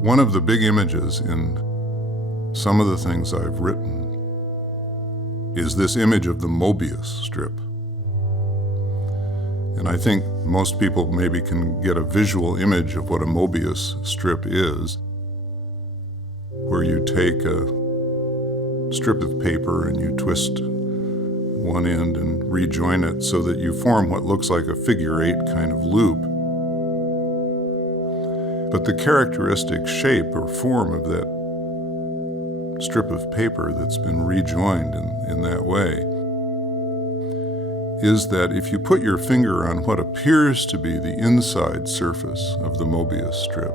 one of the big images in some of the things I've written is this image of the Mobius Strip. And I think most people maybe can get a visual image of what a Mobius strip is, where you take a strip of paper and you twist one end and rejoin it so that you form what looks like a figure-8 kind of loop. But the characteristic shape or form of that strip of paper that's been rejoined in that way is that if you put your finger on what appears to be the inside surface of the Mobius strip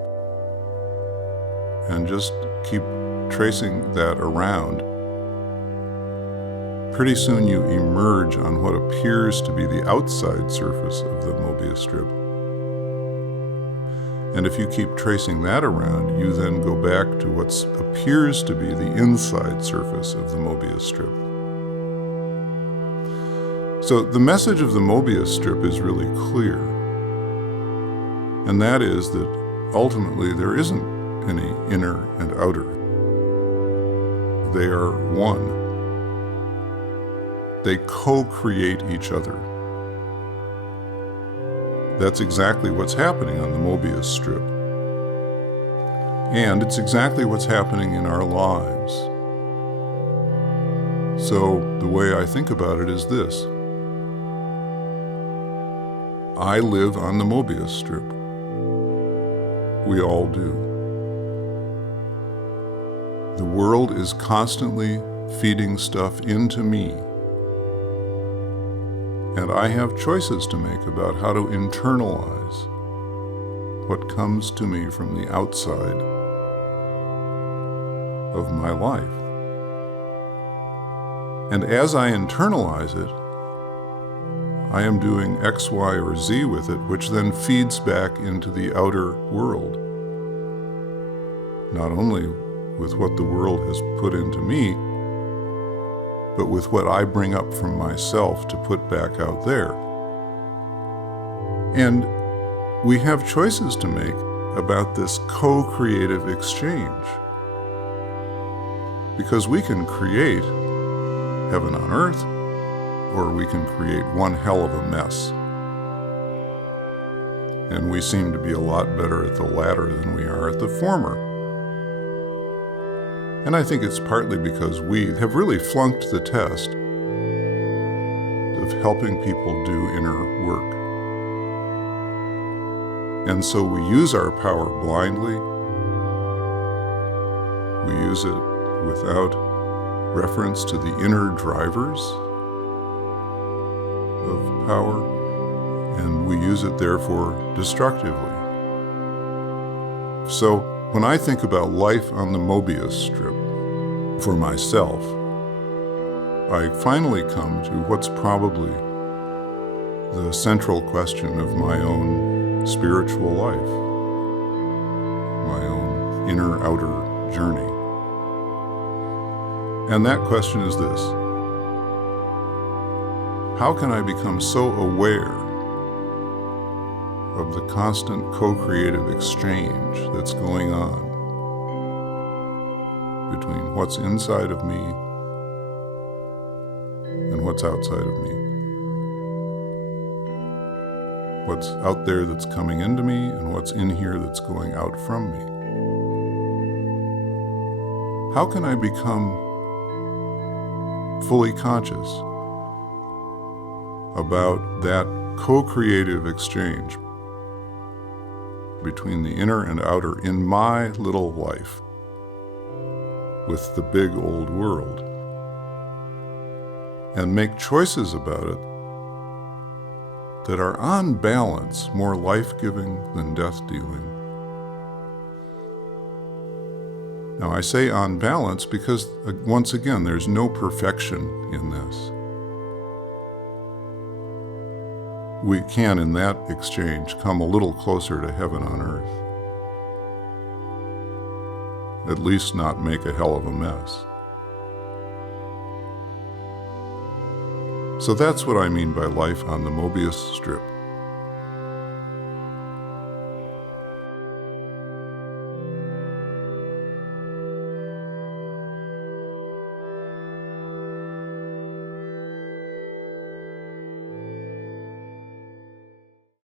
and just keep tracing that around, pretty soon you emerge on what appears to be the outside surface of the Mobius strip. And if you keep tracing that around, you then go back to what appears to be the inside surface of the Mobius strip. So the message of the Mobius strip is really clear. And that is that ultimately there isn't any inner and outer. They are one. They co-create each other. That's exactly what's happening on the Mobius strip. And it's exactly what's happening in our lives. So the way I think about it is this. I live on the Mobius strip. We all do. The world is constantly feeding stuff into me. And I have choices to make about how to internalize what comes to me from the outside of my life. And as I internalize it, I am doing X, Y, or Z with it, which then feeds back into the outer world. Not only with what the world has put into me, but with what I bring up from myself to put back out there. And we have choices to make about this co-creative exchange. Because we can create heaven on earth, or we can create one hell of a mess. And we seem to be a lot better at the latter than we are at the former. And I think it's partly because we have really flunked the test of helping people do inner work. And so we use our power blindly. We use it without reference to the inner drivers of power, and we use it therefore destructively. So when I think about life on the Mobius strip for myself, I finally come to what's probably the central question of my own spiritual life, my own inner-outer journey. And that question is this: how can I become so aware of the constant co-creative exchange that's going on between what's inside of me and what's outside of me? What's out there that's coming into me and what's in here that's going out from me? How can I become fully conscious about that co-creative exchange between the inner and outer in my little life with the big old world, and make choices about it that are on balance more life-giving than death-dealing? Now, I say on balance because, once again, there's no perfection in this. We can, in that exchange, come a little closer to heaven on earth. At least not make a hell of a mess. So that's what I mean by life on the Mobius strip.